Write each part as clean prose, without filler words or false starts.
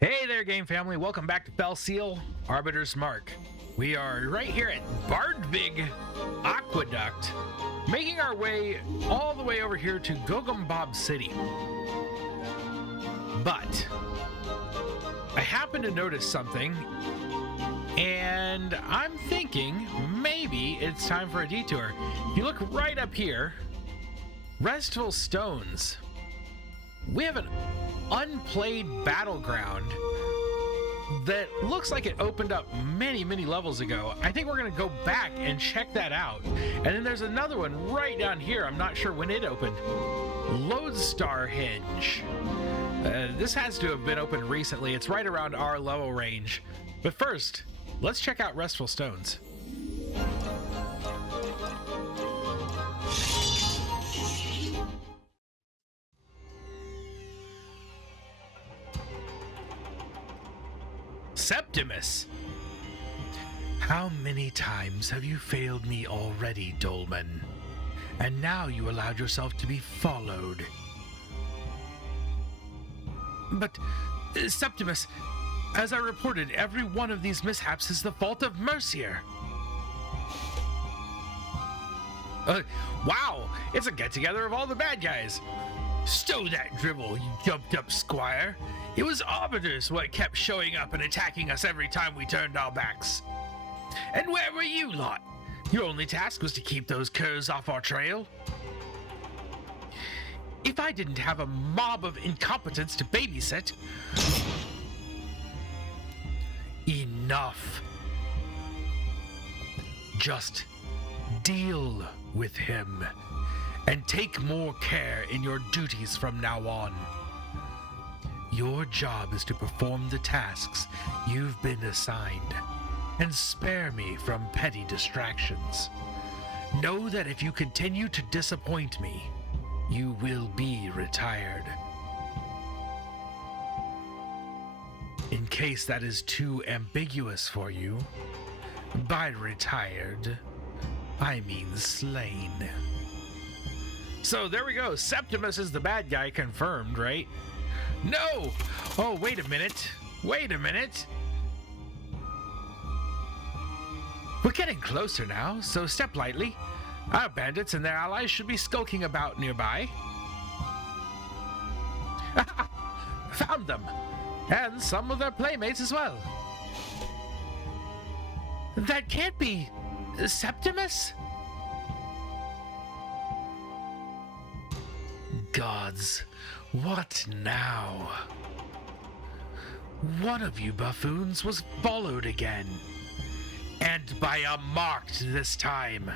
Hey there, game family. Welcome back to Fell Seal, Arbiter's Mark. We are right here at Bardvig Aqueduct, making our way all the way over here to Gogambob City. But I happen to notice something, and I'm thinking maybe it's time for a detour. If you look right up here, Restful Stones. We have an unplayed battleground that looks like it opened up many levels ago. I think we're going to go back and check that out. And then there's another one right down here. I'm not sure when it opened. Lodestar Hinge. This has to have been opened recently. It's right around our level range. But first, let's check out Restful Stones. Septimus! How many times have you failed me already, Dolman? And now you allowed yourself to be followed. But, Septimus, as I reported, every one of these mishaps is the fault of Mercier. Wow! It's a get-together of all the bad guys! Stow that drivel, you jumped-up squire! It was Arbiters what kept showing up and attacking us every time we turned our backs. And where were you lot? Your only task was to keep those curs off our trail. If I didn't have a mob of incompetents to babysit... Enough. Just deal with him, and take more care in your duties from now on. Your job is to perform the tasks you've been assigned, and spare me from petty distractions. Know that if you continue to disappoint me, you will be retired. In case that is too ambiguous for you, by retired, I mean slain. So there we go. Septimus is the bad guy, confirmed, right? No! Oh, wait a minute. Wait a minute. We're getting closer now, so step lightly. Our bandits and their allies should be skulking about nearby. Found them! And some of their playmates as well. That can't be Septimus? Gods, what now? One of you buffoons was followed again. And by a marked this time.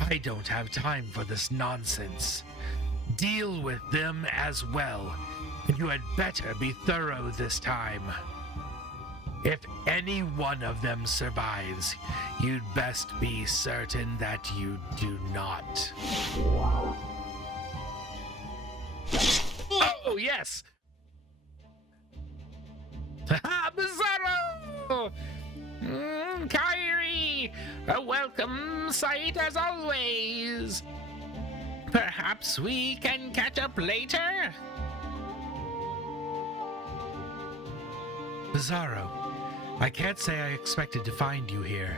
I don't have time for this nonsense. Deal with them as well, and you had better be thorough this time. If any one of them survives, you'd best be certain that you do not. Oh, yes! Ha! Bizarro! Kyrie! A welcome sight as always! Perhaps we can catch up later? Bizarro, I can't say I expected to find you here.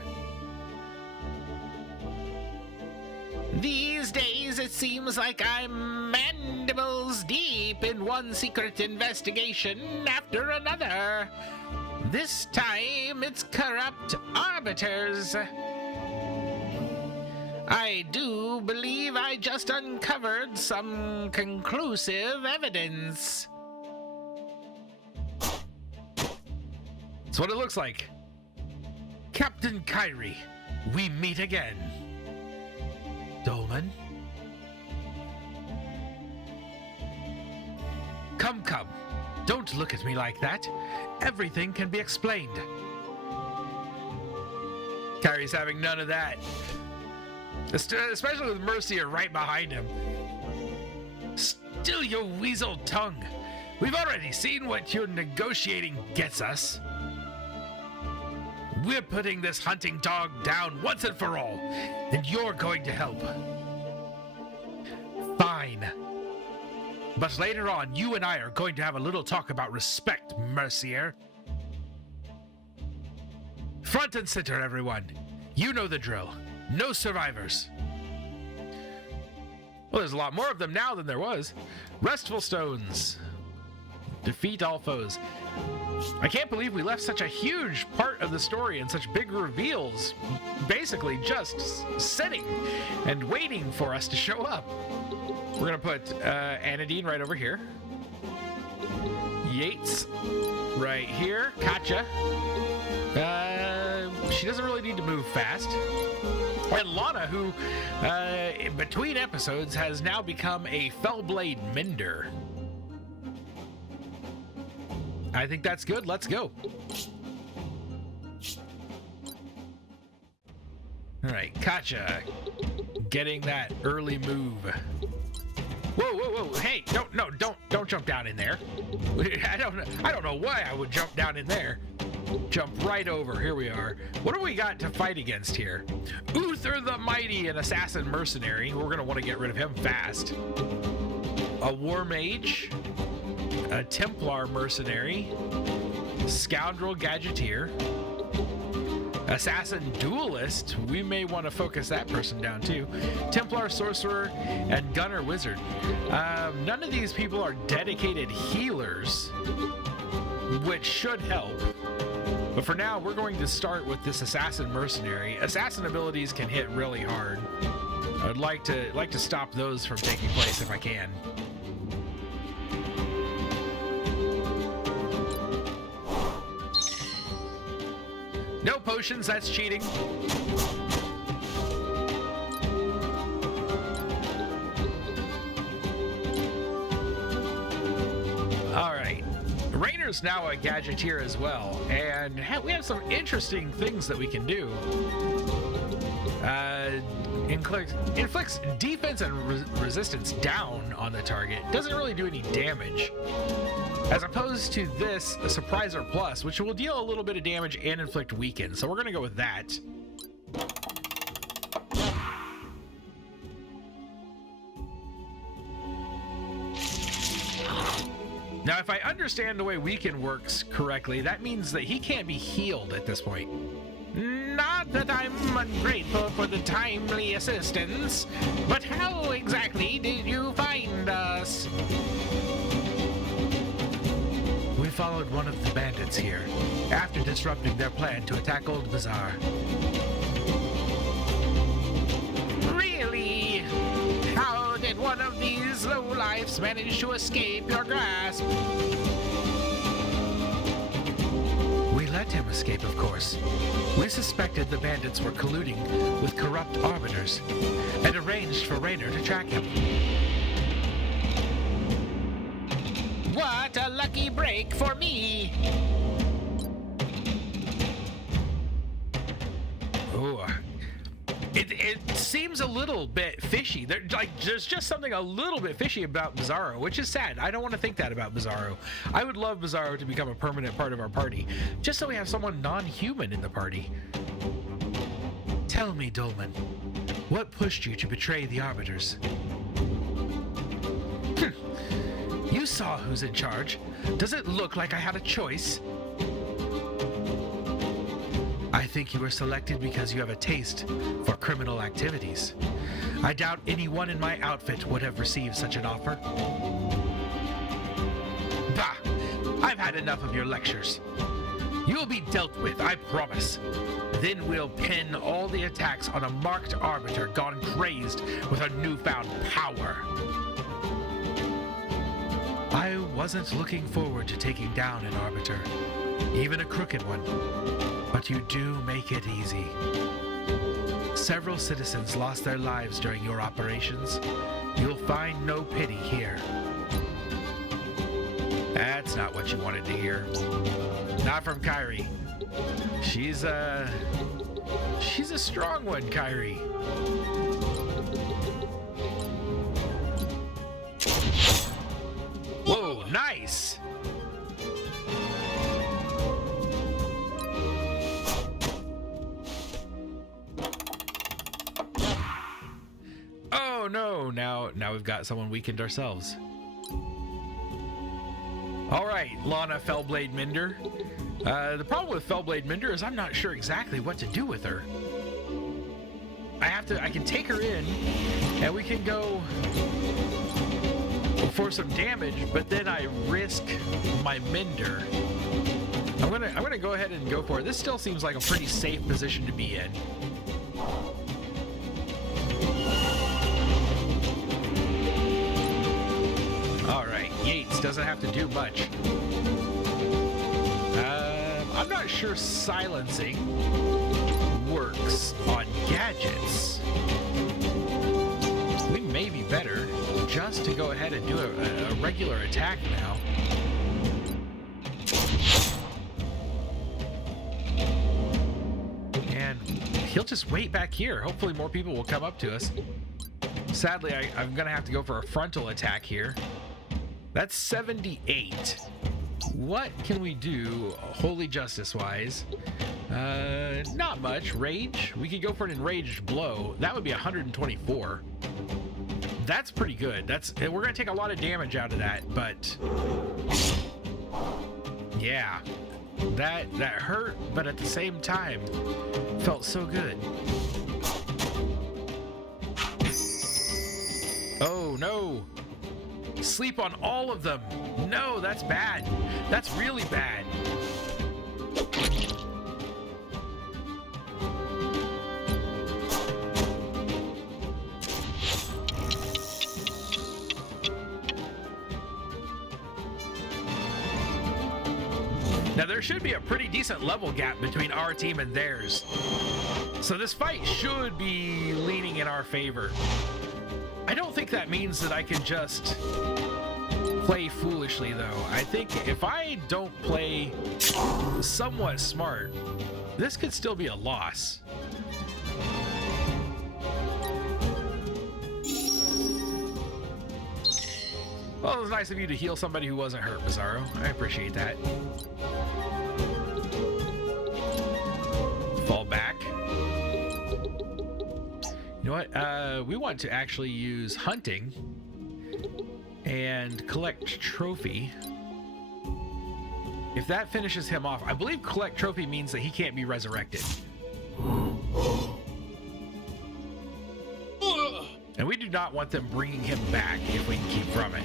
These days it seems like I'm mandibles deep in one secret investigation after another. This time it's corrupt arbiters. I do believe I just uncovered some conclusive evidence. That's what it looks like. Captain Kyrie, we meet again. Dolman? Come. Don't look at me like that. Everything can be explained. Kyrie's having none of that. Especially with Mercier right behind him. Still your weasel tongue. We've already seen what your negotiating gets us. We're putting this hunting dog down once and for all, and you're going to help. Fine. but later on, you and I are going to have a little talk about respect, Mercier. Front and center, everyone. You know the drill. No survivors. Well, there's a lot more of them now than there was. Restful stones. Defeat all foes. I can't believe we left such a huge part of the story and such big reveals basically just sitting and waiting for us to show up. We're gonna put Anadine right over here. Yates right here. Katja. She doesn't really need to move fast. And Lana, who in between episodes has now become a Fellblade Mender. I think that's good. Let's go. All right, Katja, getting that early move. Whoa, whoa, whoa! Hey, don't jump down in there. I don't know why I would jump down in there. Jump right over. Here we are. What do we got to fight against here? Uther the Mighty, an assassin mercenary. We're gonna want to get rid of him fast. A war mage. A Templar mercenary, scoundrel gadgeteer, assassin duelist. We may want to focus that person down too. Templar sorcerer and gunner wizard. None of these people are dedicated healers, which should help. But for now, we're going to start with this assassin mercenary. Assassin abilities can hit really hard. I'd like to stop those from taking place if I can. No potions, that's cheating. All right. Rainer's now a gadgeteer as well, and we have some interesting things that we can do. Inflicts defense and resistance down on the target. Doesn't really do any damage. As opposed to this, a Surpriser Plus, which will deal a little bit of damage and inflict weaken. So we're going to go with that. Now, if I understand the way weaken works correctly, that means that he can't be healed at this point. Not that I'm ungrateful for the timely assistance, but how exactly did you find us? We followed one of the bandits here, after disrupting their plan to attack Old Bazaar. Really? How did one of these lowlifes manage to escape your grasp? We let him escape, of course. We suspected the bandits were colluding with corrupt arbiters, and arranged for Rainer to track him. What a lucky break for me! Oh, it seems a little bit fishy. There's just something a little bit fishy about Bizarro, which is sad. I don't want to think that about Bizarro. I would love Bizarro to become a permanent part of our party, just so we have someone non-human in the party. Tell me, Dolman, what pushed you to betray the Arbiters? You saw who's in charge. Does it look like I had a choice? I think you were selected because you have a taste for criminal activities. I doubt anyone in my outfit would have received such an offer. Bah! I've had enough of your lectures. You'll be dealt with, I promise. Then we'll pin all the attacks on a marked arbiter gone crazed with her newfound power. I wasn't looking forward to taking down an arbiter, even a crooked one, but you do make it easy. Several citizens lost their lives during your operations. You'll find no pity here. That's not what you wanted to hear. Not from Kyrie. She's a strong one, Kyrie. Whoa, nice! Oh no, now we've got someone weakened ourselves. All right, Lana Fellblade Minder. The problem with Fellblade Minder is I'm not sure exactly what to do with her. I can take her in, and we can go for some damage, but then I risk my Minder. I'm gonna go ahead and go for it. This still seems like a pretty safe position to be in. All right, Yates doesn't have to do much. I'm not sure silencing works on gadgets. We may be better just to go ahead and do a regular attack now. And he'll just wait back here. Hopefully more people will come up to us. Sadly, I'm going to have to go for a frontal attack here. That's 78. What can we do holy justice-wise? Not much. Rage? We could go for an enraged blow. That would be 124. That's pretty good. We're going to take a lot of damage out of that, but yeah, that hurt, but at the same time felt so good. Oh no. Sleep on all of them. No, that's bad. That's really bad. Now there should be a pretty decent level gap between our team and theirs. So this fight should be leaning in our favor. I don't think that means that I can just play foolishly, though. I think if I don't play somewhat smart, this could still be a loss. Well, it was nice of you to heal somebody who wasn't hurt, Bizarro. I appreciate that. Fall back. You know what? We want to actually use hunting and collect trophy. If that finishes him off, I believe collect trophy means that he can't be resurrected. And we do not want them bringing him back if we can keep from it.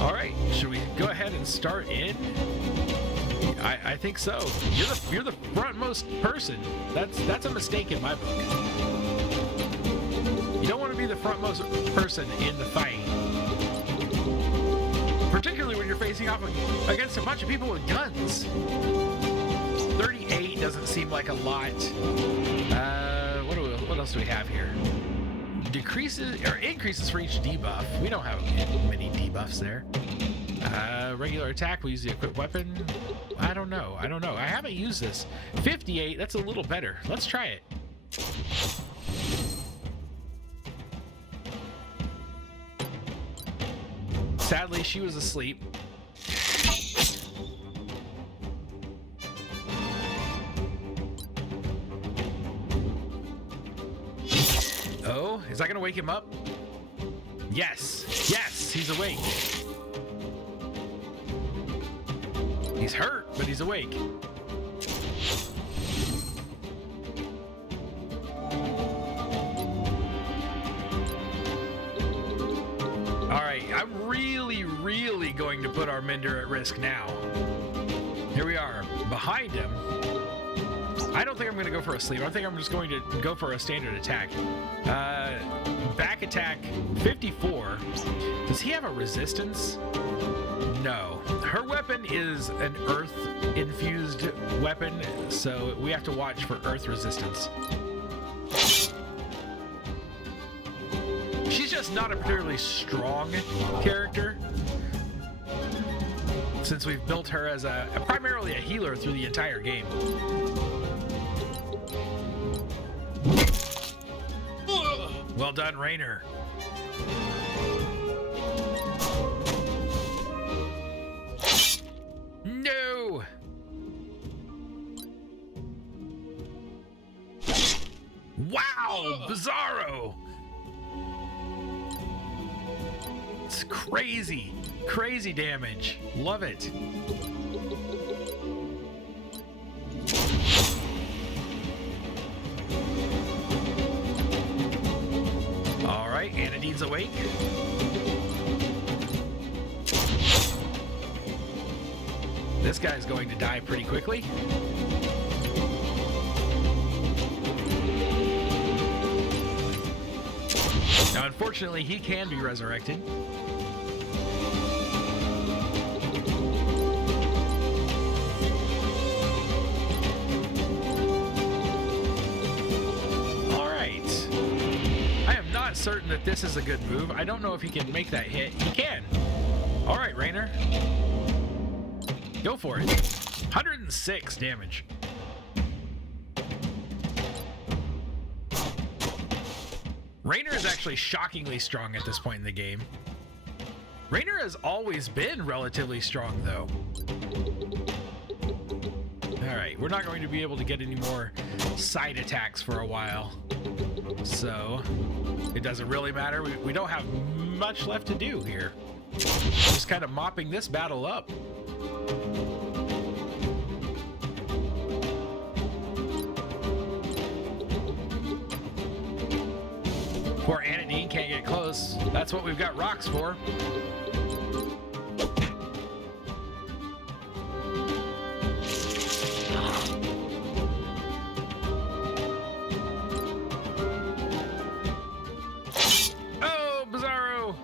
All right, should we go ahead and start in? I think so. You're the frontmost person. That's a mistake in my book. You don't want to be the frontmost person in the fight, particularly when you're facing off against a bunch of people with guns. 38 doesn't seem like a lot. What else do we have here? Decreases or increases for each debuff. We don't have many debuffs there. Regular attack, we use the equipped weapon. I don't know. I haven't used this. 58, that's a little better. Let's try it. Sadly, she was asleep. Oh, is that gonna wake him up? Yes, he's awake. He's hurt, but he's awake. All right, I'm really going to put our Minder at risk now. Here we are, behind him. I don't think I'm going to go for a sleep. I think I'm just going to go for a standard attack. Back attack, 54. Does he have a resistance? No. Her weapon is an earth-infused weapon, so we have to watch for earth resistance. She's just not a particularly strong character, since we've built her as primarily a healer through the entire game. Well done, Rainer. No! Wow, Bizarro! It's crazy, crazy damage. Love it. All right, Anadine's awake. This guy's going to die pretty quickly. Now, unfortunately, he can be resurrected. All right. I am not certain that this is a good move. I don't know if he can make that hit. He can. All right, Rainer. Go for it. 106 damage. Rainer is actually shockingly strong at this point in the game. Rainer has always been relatively strong, though. Alright, we're not going to be able to get any more side attacks for a while. So, it doesn't really matter. We don't have much left to do here. Just kind of mopping this battle up. Poor Anadine can't get close. That's what we've got rocks for. Oh, Bizarro!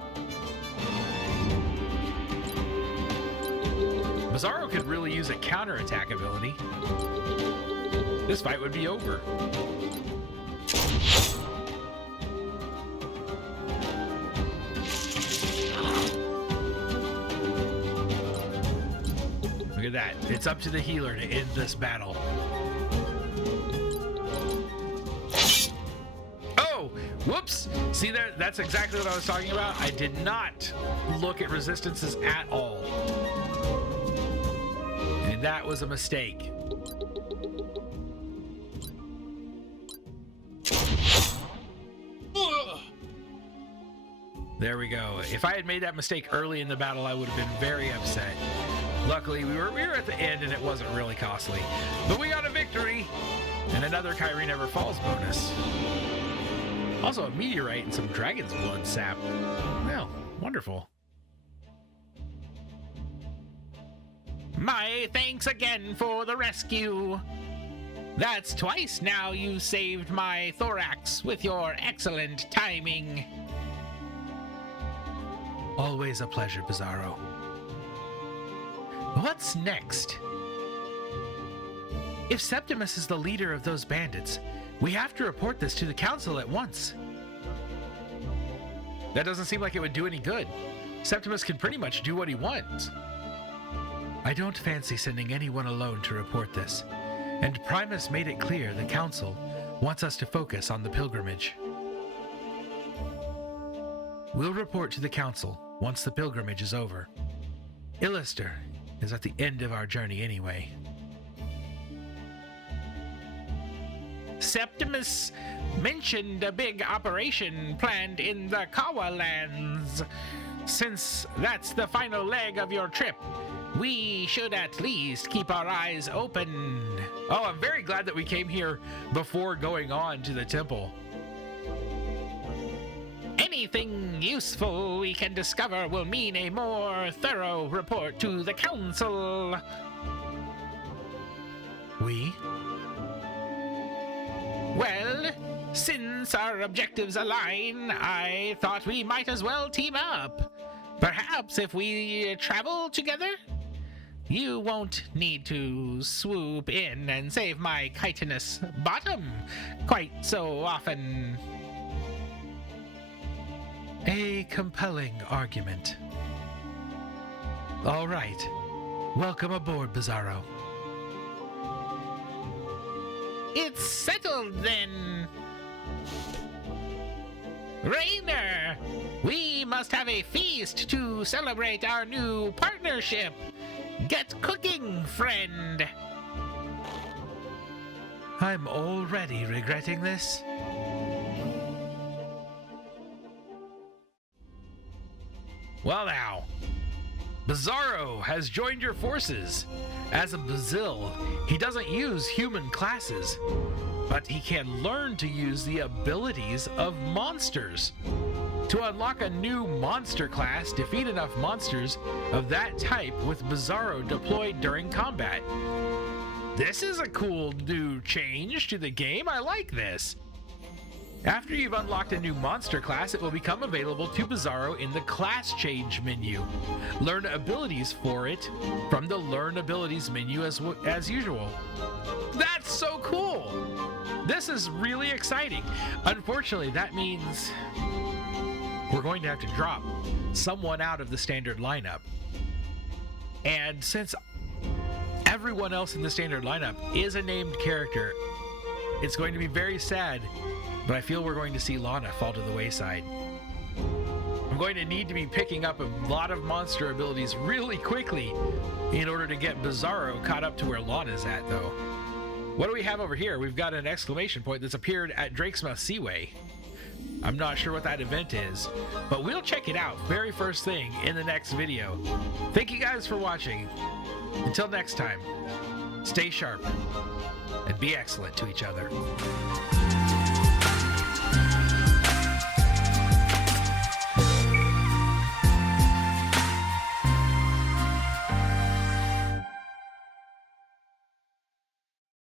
Bizarro could really use a counterattack ability. This fight would be over. Look at that. It's up to the healer to end this battle. Oh, whoops. See there? That's exactly what I was talking about. I did not look at resistances at all. And that was a mistake. There we go. If I had made that mistake early in the battle, I would have been very upset. Luckily, we were at the end and it wasn't really costly. But we got a victory! And another Kyrie Never Falls bonus. Also a meteorite and some dragon's blood sap. Well, wonderful. My thanks again for the rescue. That's twice now you saved my thorax with your excellent timing. Always a pleasure, Bizarro. What's next? If Septimus is the leader of those bandits, we have to report this to the council at once. That doesn't seem like it would do any good. Septimus can pretty much do what he wants. I don't fancy sending anyone alone to report this, and Primus made it clear the council wants us to focus on the pilgrimage. We'll report to the council once the pilgrimage is over. Illister is at the end of our journey anyway. Septimus mentioned a big operation planned in the Kawa lands. Since that's the final leg of your trip, we should at least keep our eyes open. Oh, I'm very glad that we came here before going on to the temple. Anything useful we can discover will mean a more thorough report to the council. We? Well, since our objectives align, I thought we might as well team up. Perhaps if we travel together? You won't need to swoop in and save my chitinous bottom quite so often. A compelling argument. All right. Welcome aboard, Bizarro. It's settled then. Rainer, we must have a feast to celebrate our new partnership. Get cooking, friend. I'm already regretting this. Well now, Bizarro has joined your forces. As a Bazil, he doesn't use human classes, but he can learn to use the abilities of monsters. To unlock a new monster class, defeat enough monsters of that type with Bizarro deployed during combat. This is a cool new change to the game. I like this. After you've unlocked a new monster class, it will become available to Bizarro in the class change menu. Learn abilities for it from the Learn Abilities menu as usual. That's so cool! This is really exciting. Unfortunately, that means we're going to have to drop someone out of the standard lineup. And since everyone else in the standard lineup is a named character, it's going to be very sad, but I feel we're going to see Lana fall to the wayside. I'm going to need to be picking up a lot of monster abilities really quickly in order to get Bizarro caught up to where Lana's at, though. What do we have over here? We've got an exclamation point that's appeared at Drakesmouth Seaway. I'm not sure what that event is, but we'll check it out very first thing in the next video. Thank you guys for watching. Until next time, stay sharp and be excellent to each other.